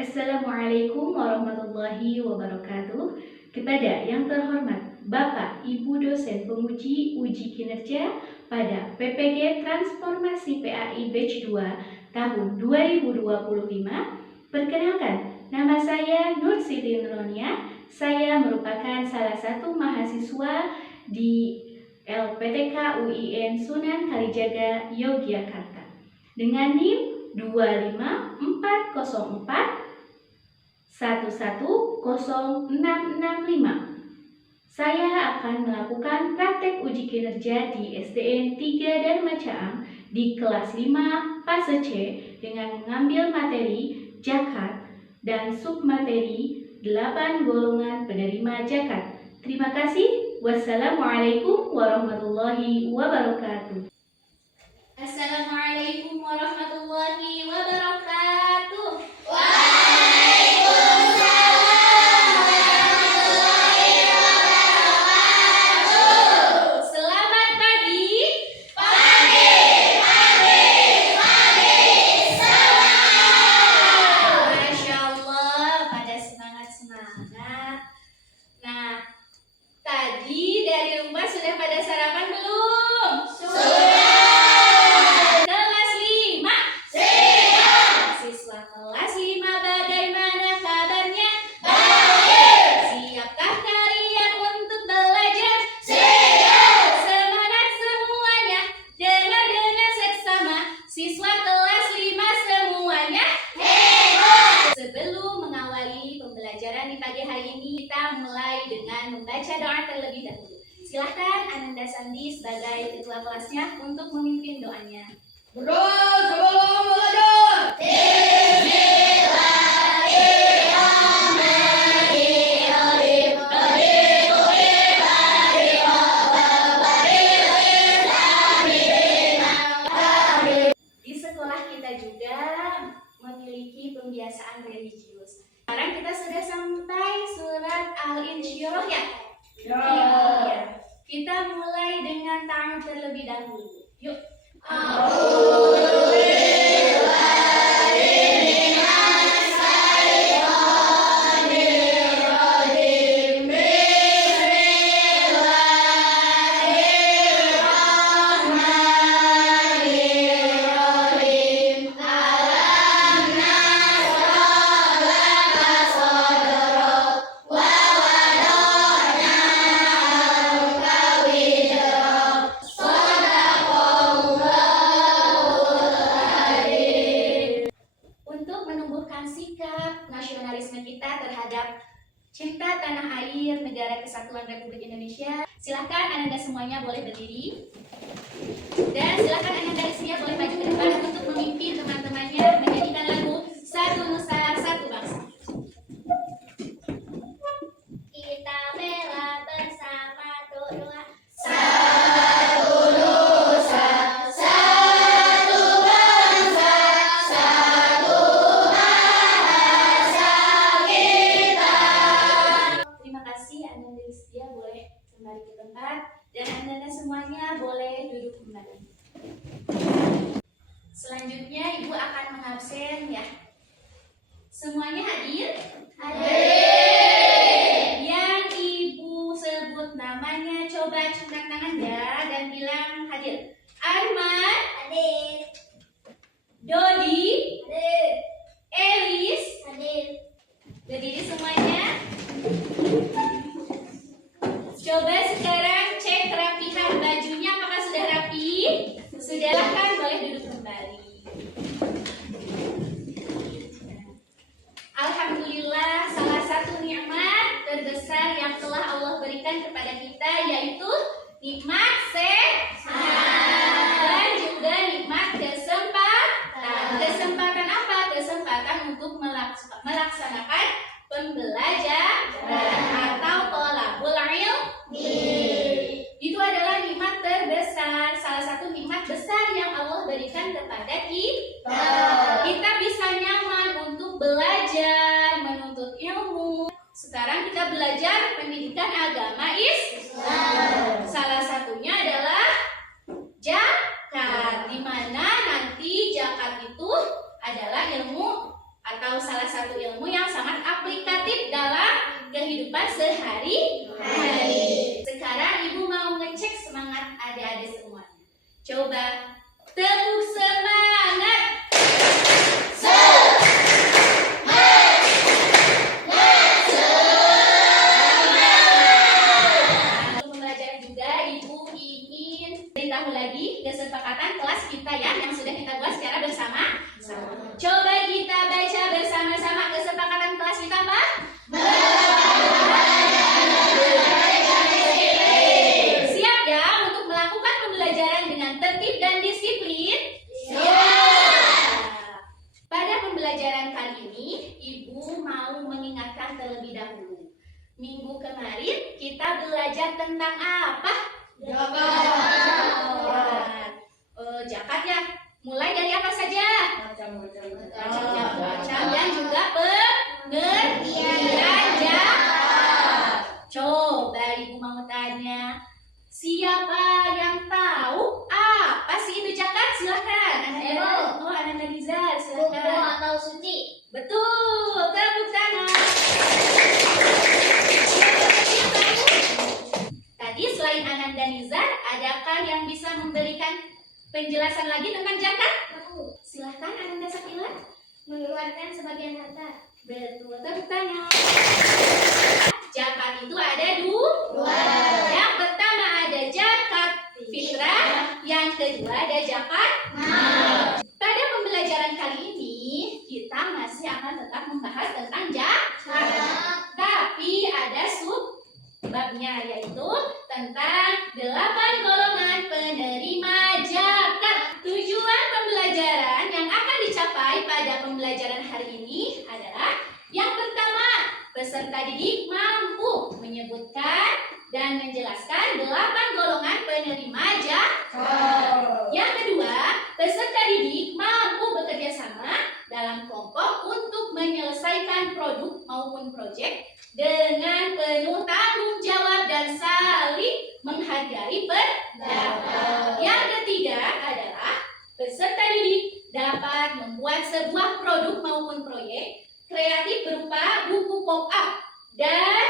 Assalamualaikum warahmatullahi wabarakatuh. Kepada yang terhormat Bapak Ibu dosen penguji uji kinerja pada PPG Transformasi PAI Batch 2 tahun 2025, perkenalkan, nama saya Nur Siti Nuronia. Saya merupakan salah satu mahasiswa di LPTK UIN Sunan Kalijaga, Yogyakarta dengan NIM 25404 11065. Saya akan melakukan praktek uji kinerja di SDN 3 Dharma Caam di kelas 5 fase C dengan mengambil materi zakat dan submateri 8 golongan penerima zakat. Terima kasih. Wassalamualaikum warahmatullahi wabarakatuh. Assalamualaikum warahmatullahi wabarakatuh. Selamat pagi. Masya Allah, pada semangat. Nah, tadi dari rumah sudah pada sarapan belum? Kelas 5. Siswa kelas 5, bagaimana kabarnya? Siapkah kalian untuk belajar? Semangat semuanya, dengar seksama. Siswa kelas 5 semuanya. Sebelum mengawali pembelajaran di pagi hari ini, kita mulai dengan membaca doa terlebih dahulu. Silahkan Ananda Sandi sebagai ketua kelasnya untuk memimpin doanya. Berdoa sebelum belajar. Di sekolah kita juga memiliki pembiasaan religius. Sekarang kita sudah sampai surat Al-Insyirah ya? Iya. Kita mulai dengan ta'awudz terlebih dahulu. Yuk. Untuk menumbuhkan sikap nasionalisme kita terhadap cinta tanah air, negara kesatuan Republik Indonesia, silahkan Ananda semuanya boleh berdiri. Dan silahkan Ananda di sini boleh maju ke depan untuk memimpin teman-temannya menyanyikan lagu Satu Nusa Satu Bangsa. Kita bela bersama doa. Terima kasih Ananda Listia boleh kembali ke tempat dan Ananda semuanya boleh duduk kembali. Selanjutnya Ibu akan mengabsen ya. Semuanya hadir? Hadir. Yang Ibu sebut namanya coba centang tangan ya dan bilang hadir. Arman? Hadir. Dodi? Hadir. Elis? Hadir. Berdiri semuanya. Coba sekarang cek kerapihan bajunya apakah sudah rapi? Sudah kan boleh duduk kembali. Alhamdulillah, salah satu nikmat terbesar yang telah Allah berikan kepada kita yaitu nikmat sehat dan juga nikmat kesempatan. Kesempatan apa? Kesempatan untuk melaksanakan pembelajaran atau thalabul ilmi. Itu adalah nikmat terbesar, salah satu nikmat besar yang Allah berikan kepada kita. Kita bisa nyaman untuk belajar, menuntut ilmu. Sekarang kita belajar pendidikan agama Islam. Salah satunya adalah zakat, di mana nanti zakat itu adalah ilmu atau salah satu ilmu yang sangat aplikatif dalam kehidupan sehari-hari. Sekarang Ibu mau ngecek semangat adik-adik semuanya. Coba tepuk semangat. Untuk pembelajaran juga Ibu ingin beritahu lagi kesepakatan kelas kita ya yang sudah kita buat secara bersama. Coba kita baca bersama-sama kesepakatan kelas kita apa? Siap ya untuk melakukan pembelajaran dengan tertib dan disiplin? Pada pembelajaran kali ini, Ibu mau mengingatkan terlebih dahulu. Minggu kemarin kita belajar tentang apa? Jakat ya. Mulai dari apa saja? Macam-macam dan juga pengertian jakat. Coba Ibu mau tanya, siapa yang tahu apa sih itu jakat? Silahkan. Anak Nizar, silahkan. atau suci. Betul, tepuk tangan. Tadi selain Ananda Nizar, adakah yang bisa memberikan penjelasan lagi tentang zakat? Silahkan Ananda Sakila. Mengeluarkan sebagian harta. Betul, tepuk tangan. Zakat itu ada dua. Yang pertama ada zakat fitrah, yang kedua ada zakat mal. Pada pembelajaran kali ini kita masih akan tetap membahas tentang zakat. Tapi ada subbabnya yaitu tentang 8 golongan penerima zakat. Tujuan pembelajaran yang akan dicapai pada pembelajaran hari ini adalah yang pertama, peserta didik mampu menyebutkan dan menjelaskan 8 golongan penerima zakat. Yang kedua, peserta didik mampu bekerja sama dalam kelompok untuk menyelesaikan produk maupun proyek dengan penuh tanggung jawab dan saling menghargai pendapat. Yang ketiga adalah peserta didik dapat membuat sebuah produk maupun proyek kreatif berupa buku pop-up dan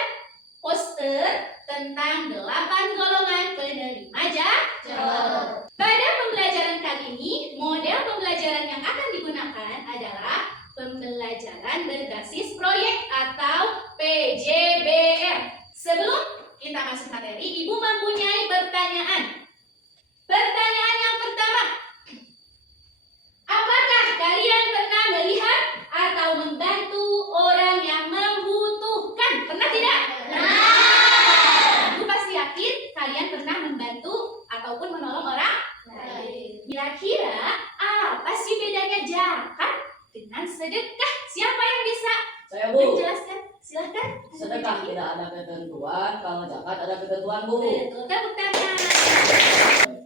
poster tentang 8 golongan penerima zakat. Pada pembelajaran kali ini, model pembelajaran yang akan digunakan adalah pembelajaran berbasis proyek atau PJBR. Sebelum kita masuk materi, Ibu mempunyai pertanyaan. Pertanyaan yang pertama, apakah kalian pernah melihat atau membantu orang yang membutuhkan? Pernah tidak? Ibu pasti yakin kalian pernah membantu ataupun menolong orang lain. Kira-kira apa sih bedanya zakat dengan sedekah? Siapa yang bisa Saya Bu. menjelaskan? Silahkan. Sedekah tidak ada ketentuan, kalau zakat ada ketentuan Bu. Betul, tepuk tangan.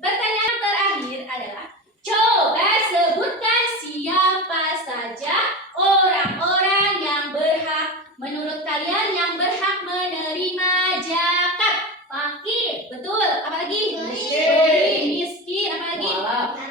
Pertanyaan terakhir adalah, coba sebutkan siapa saja orang-orang yang berhak, menurut kalian yang berhak menerima zakat. Fakir, betul. Apalagi? Miskin, apalagi?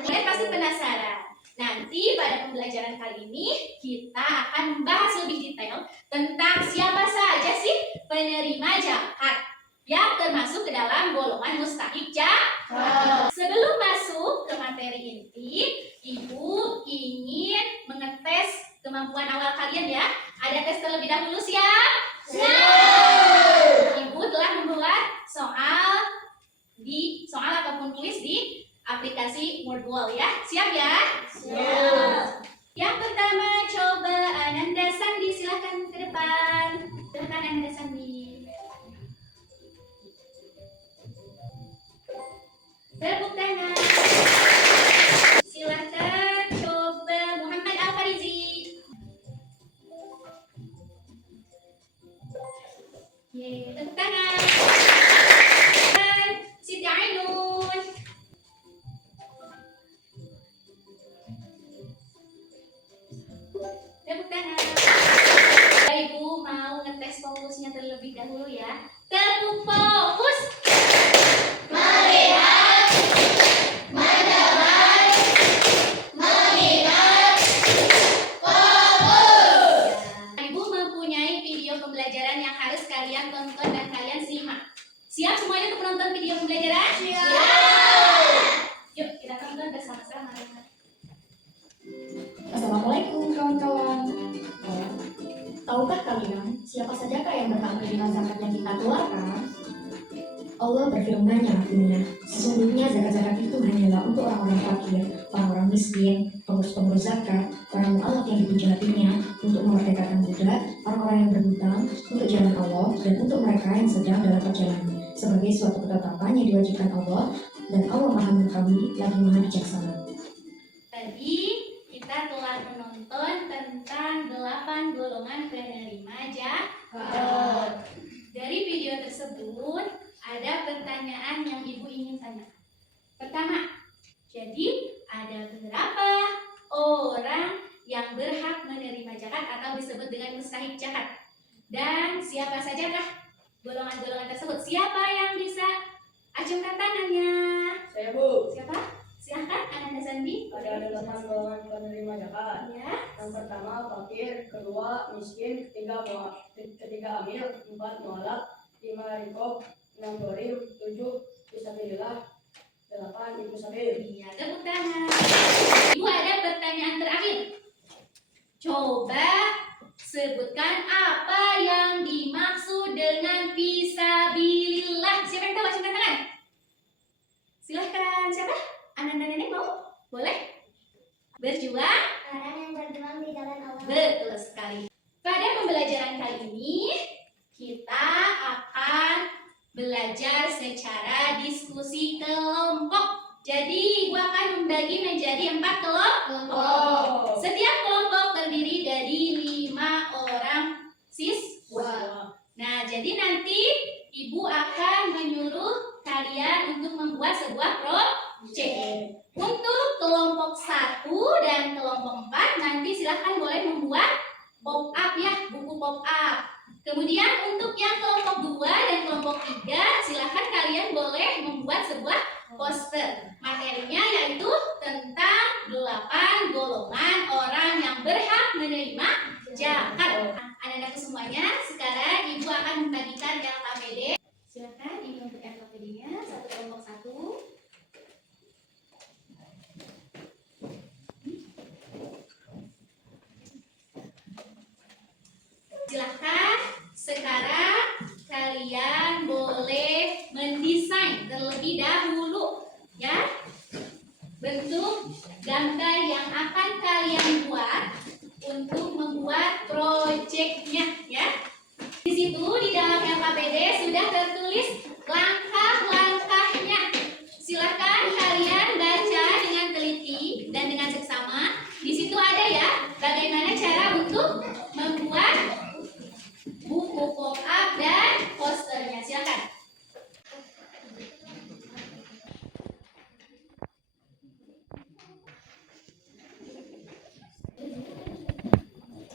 Kalian pasti penasaran. Nanti pada pembelajaran kali ini kita akan membahas lebih detail tentang siapa saja sih penerima zakat yang termasuk ke dalam golongan mustahik zakat. Sebelum masuk ke materi inti, Ibu ingin mengetes kemampuan awal kalian ya. Ada tes terlebih dahulu, siap? Siap. Ibu telah membuat soal ataupun tulis di aplikasi Wordwall ya. Siap ya? Siap. Yang pertama, coba Ananda Sandi, silahkan ke depan. Silahkan Ananda Sandi. Tepuk tangan. Silahkan coba Muhammad Al-Farizi. Tepuk tangan. Dan Siti Ainun. Tepuk tangan. Ibu mau ngetes fokusnya terlebih dahulu ya. Tepuk fokus. Melihat, mendengar, mengingat, fokus. yang harus kalian tonton dan kalian simak. Siap semuanya untuk menonton video pembelajaran? Siap. Yuk kita tonton bersama-sama. Assalamualaikum kawan-kawan. Tahukah kalian siapa sajakah yang berhak menerima zakat yang kita keluarkan? Allah berfirman yang artinya, sesungguhnya zakat-zakat itu hanyalah untuk orang-orang fakir, orang-orang miskin, pengurus-pengurus zakat, orang mu'alaf yang dipuji hatinya, untuk memerdekakan budak, orang-orang yang berhutang, untuk jalan Allah, dan untuk mereka yang sedang dalam perjalanan, sebagai suatu ketetapan yang diwajibkan Allah, dan Allah Maha Mengetahui lagi Maha Bijaksana. Tadi kita telah menonton tentang 8 golongan penerima zakat. Dari video tersebut ada pertanyaan yang ibu ingin tanya. Pertama, jadi ada berapa orang yang berhak menerima zakat atau disebut dengan mustahik zakat? Dan siapa sajakah golongan-golongan tersebut? Siapa yang bisa acungkan tangannya? Saya Bu. Siapa? Silahkan, Ananda Sandi. Ada 8 golongan penerima zakat. Ya. Yang pertama fakir, kedua miskin, ketiga amil, 4 mualaf, 5 rikob, 6 dorim, 7 fisabilillah, 8 ibu sabil. Iya, tepuk tangan. Ibu ada pertanyaan terakhir. Coba sebutkan apa yang dimaksud dengan fisabilillah. Siapa yang tahu? Acungkan tangan. Silahkan. Siapa? Anak dan nenek mau? Boleh? Berjuang? Orang yang berjuang di jalan Allah. Betul sekali. Pada pembelajaran kali ini, kita akan belajar secara diskusi kelompok. Jadi, ibu akan membagi menjadi 4 kelompok. Setiap kelompok terdiri dari 5 orang siswa. Nah, jadi nanti ibu akan menyuruh kalian untuk membuat sebuah project. Untuk kelompok 1 dan kelompok 4 nanti silahkan boleh membuat pop up ya, buku pop up. Kemudian untuk yang kelompok 2 dan kelompok 3 silahkan kalian boleh membuat sebuah poster. Materinya yaitu tentang 8 golongan orang yang berhak menerima zakat. Anak-anakku semuanya, sekarang ibu akan membagikan LKPD. Silahkan ini untuk LKPD-nya, satu kelompok 1. Silahkan sekarang kalian boleh mendesain terlebih dahulu ya bentuk gambar yang akan kalian buat untuk membuat proyeknya ya. Di situ di dalam LKPD sudah tertulis langkah-langkahnya. Silahkan kalian baca dengan teliti dan dengan seksama. Di situ ada ya bagaimana cara untuk membuat buku pop-up dan posternya. Silakan.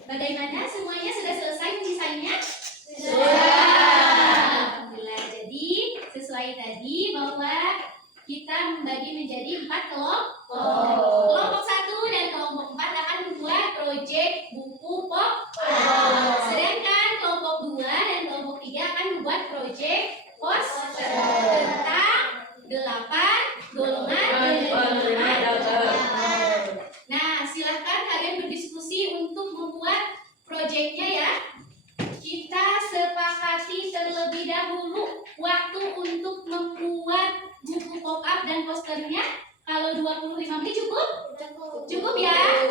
Bagaimana? Semuanya sudah selesai mendesainnya? Sudah. Alhamdulillah. Jadi sesuai tadi bahwa kita membagi menjadi 4 kelompok. Kelompok 1 dan kelompok 4 akan membuat proyek buku pop-up. Sedangkan kelompok 2 dan kelompok 3 akan membuat proyek poster tentang 8 golongan penerima zakat. Nah, silahkan kalian berdiskusi untuk membuat proyeknya ya. Kita sepakati terlebih dahulu waktu untuk membuat buku pop-up dan posternya. Kalau 25 menit cukup? Cukup ya?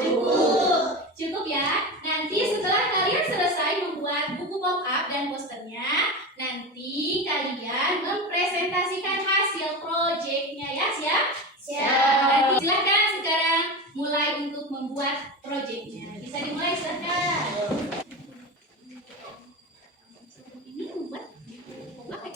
Cukup ya. Nanti setelah kalian selesai membuat buku pop-up dan posternya, nanti kalian mempresentasikan hasil proyeknya ya. Siap? Siap. Nanti silakan sekarang mulai untuk membuat proyeknya. Bisa dimulai silakan. Ini membuat pop-up ya?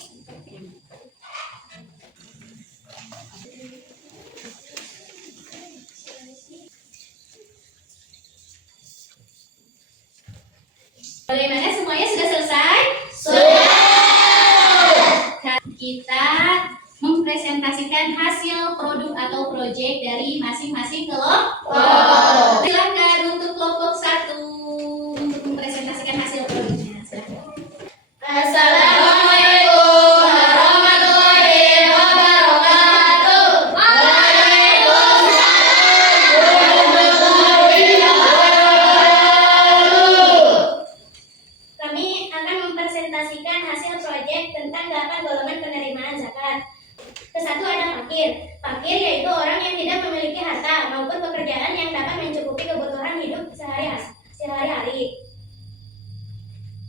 Bagaimana semuanya sudah selesai? Sudah. Kita mempresentasikan hasil produk atau proyek dari masing-masing kelompok. Silakan untuk kelompok 1 untuk mempresentasikan hasil produknya. Silakan. 8 golongan penerimaan zakat. Kesatu ada fakir. Fakir yaitu orang yang tidak memiliki harta maupun pekerjaan yang dapat mencukupi kebutuhan hidup sehari-hari.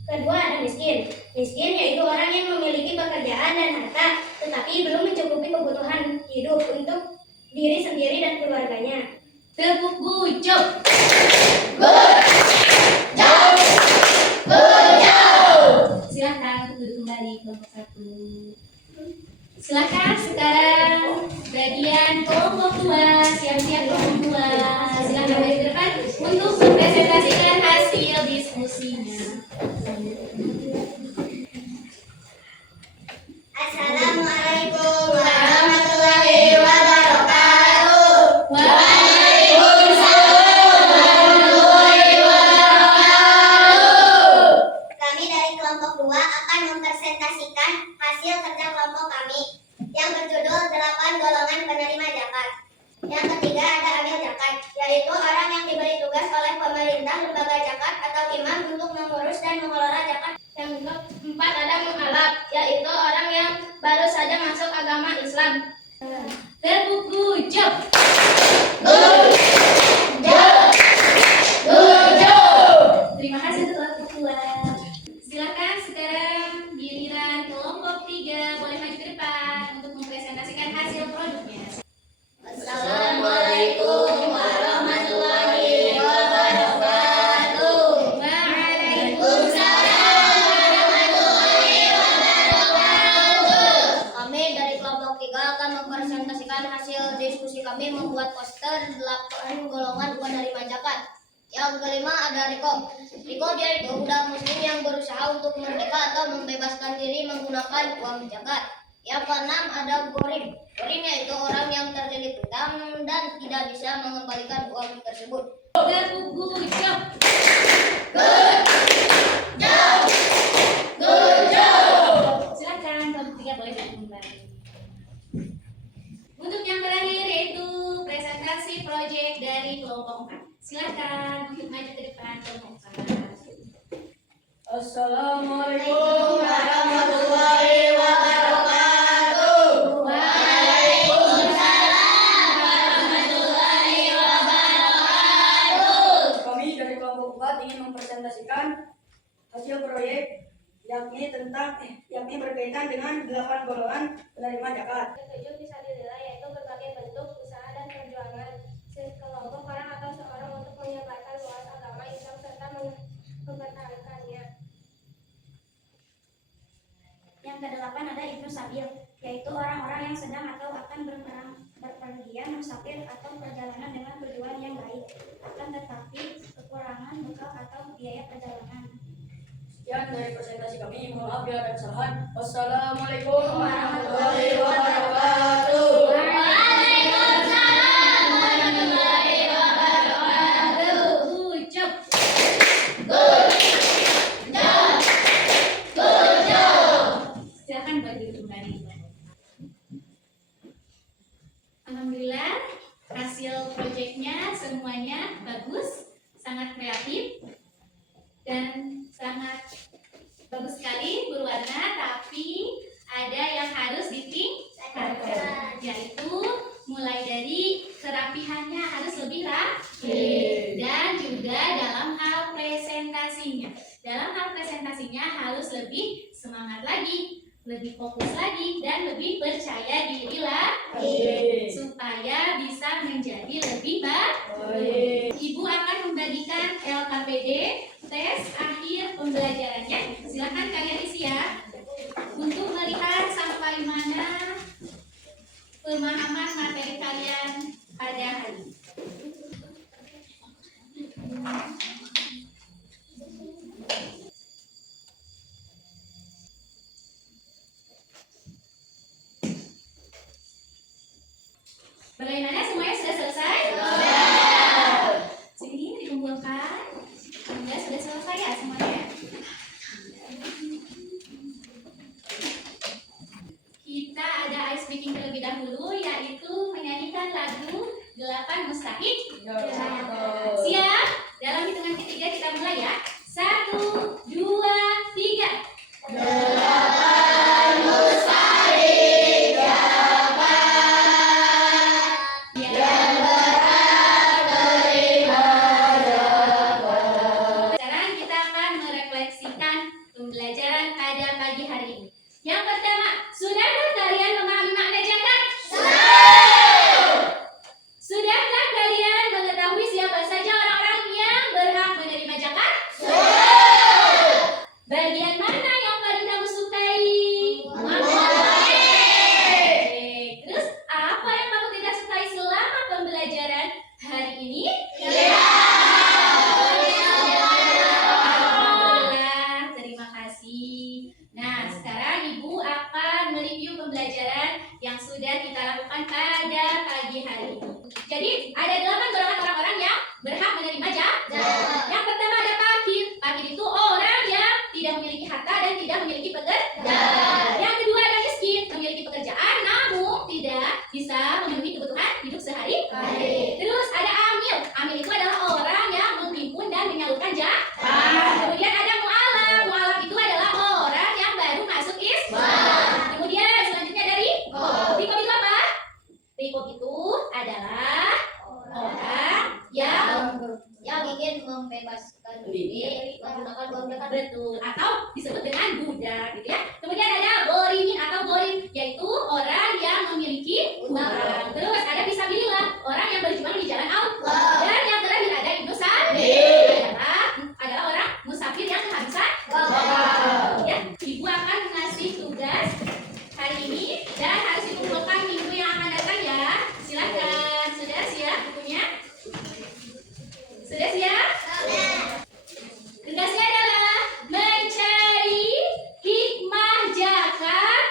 Kedua ada miskin. Miskin yaitu orang yang memiliki pekerjaan dan harta tetapi belum mencukupi kebutuhan hidup untuk diri sendiri dan keluarganya. Tepuk gucuk. Silakan untuk duduk kembali kelompok 1. Silakan sekarang bagian kelompok 2, siap-siap kelompok 2. Silakan balik ke depan untuk mempresentasikan hasil diskusinya. Assalamualaikum warahmatullahi wabarakatuh. Kami dari kelompok 2 akan mempresentasikan hasil kerja kelompok kami yang berjudul 8 golongan penerima zakat. Yang ketiga ada amil zakat, yaitu orang yang diberi tugas oleh pemerintah, lembaga zakat atau imam untuk mengurus dan mengelola zakat. Yang keempat ada mu'alaf, yaitu orang yang baru saja masuk agama Islam. Tepuk gucuk. Terima kasih telah berpulang. Silakan sekarang giliran kelompok 3 boleh maju ke depan untuk mempresentasikan hasil produknya. Assalamualaikum warahmatullahi wabarakatuh. Waalaikumsalam warahmatullahi wabarakatuh. Kami dari kelompok 3 akan mempresentasikan hasil diskusi kami membuat poster 8 golongan penerima zakat. Yang kelima ada Riko. Riko dia itu budak muslim yang berusaha untuk merdeka atau membebaskan diri menggunakan uang zakat. Yang keenam ada Gorim. Gorim yaitu orang yang terlilit hutang dan tidak bisa mengembalikan uang tersebut. Tepuk gucuk. Silakan kelompok 3 boleh maju kembali. Untuk yang terakhir yaitu presentasi proyek dari kelompok 4. Silakan untuk maju ke depan kelompok 4. Assalamualaikum warahmatullahi wabarakatuh. Waalaikumsalam warahmatullahi wabarakatuh. Kami dari kelompok 4 ingin mempresentasikan hasil proyek yakni berkaitan dengan 8 golongan penerima zakat. Ketujuh fisabilillah yaitu berbagai bentuk usaha dan perjuangan sekelompok orang atau seorang untuk menyebarkan luas agama Islam serta mempertahankannya. Yang kedelapan ada Ibnu Sabil, yaitu orang-orang yang sedang atau akan berpergian musafir atau perjalanan dengan tujuan yang baik, akan tetapi kekurangan bekal atau biaya perjalanan. Sekian dari presentasi kami. Mohon maaf bila ada kesalahan. Wassalamualaikum warahmatullahi wabarakatuh. Waalaikumsalam warahmatullahi wabarakatuh. Gucuk. Silakan buat diri kembali. Alhamdulillah hasil proyeknya semuanya bagus, sangat kreatif dan sangat bagus sekali berwarna, tapi ada yang harus ditingkatkan, yaitu mulai dari kerapihannya harus lebih rapi dan juga dalam hal presentasinya. Dalam hal presentasinya harus lebih semangat lagi, lebih fokus lagi, dan lebih percaya diri lagi supaya bisa menjadi lebih baik. Ibu akan membagikan LKPD tes akhir pembelajarannya. Silakan kalian isi ya untuk melihat sampai mana pemahaman materi kalian pada hari ini. Bagaimana, semuanya sudah selesai? Sini dikumpulkan. Sudah selesai ya semuanya? Kita ada ice breaking terlebih dahulu, yaitu menyanyikan lagu 8 Mustahil. Siap? Dalam hitungan ketiga kita mulai ya. 1, 2, 3. 8 pagi hari ini. Yang pertama, sudahkah kalian memahami makna zakat? Sudahkah kalian mengetahui siapa saja orang-orang yang berhak menerima zakat? Bagian mana yang paling kamu sukai? Terus apa yang kamu tidak sukai selama pembelajaran hari ini? Alhamdulillah, terima kasih. Nah, sekarang Ibu akan mereview pembelajaran yang sudah kita lakukan pada pagi hari ini. Jadi, ada 8 golongan orang-orang yang berhak menerima zakat. Yang pertama ada fakir. Fakir itu orang yang tidak memiliki harta dan tidak memiliki pekerjaan. Yang kedua ada miskin, memiliki pekerjaan namun tidak bisa memenuhi kebutuhan hidup sehari-hari. Terus ada amil. Amil itu adalah orang yang menghimpun dan menyalurkan zakat. Kemudian ada mu'alaf. Mu'alaf itu adalah orang yang baru masuk Islam. Kemudian selanjutnya ada riqab. Riqab itu apa? Riqab itu adalah orang yang ingin membebaskan diri menggunakan uang zakat. betul atau disebut dengan budak gitu ya. Kemudian ada ghorimin atau ghorim, yaitu orang yang memiliki utang. Terus ada fisabilillah, orang yang berjuang di jalan Allah. Dan yang terakhir ada ibnu sabil, adalah orang musafir yang kehabisan waktu. Ya, Ibu akan mengasih tugas hari ini dan harus dikumpulkan minggu yang akan datang ya. Silakan. Sudah siap bukunya? Sudah siap? Tugasnya adalah mencari hikmah zakat.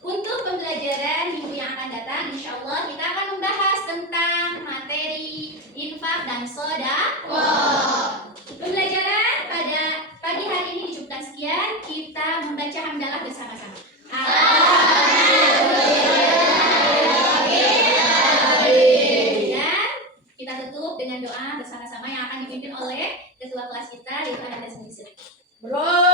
Untuk pembelajaran minggu yang akan datang, insya Allah kita akan membahas tentang materi infak dan sedekah. Pembelajaran pada pagi hari ini dicukupkan sekian. Kita membaca hamdalah bersama-sama. Dan kita tutup dengan doa bersama-sama yang akan dipimpin oleh ketua kelas kita, Ibu Anda sendiri. Bro.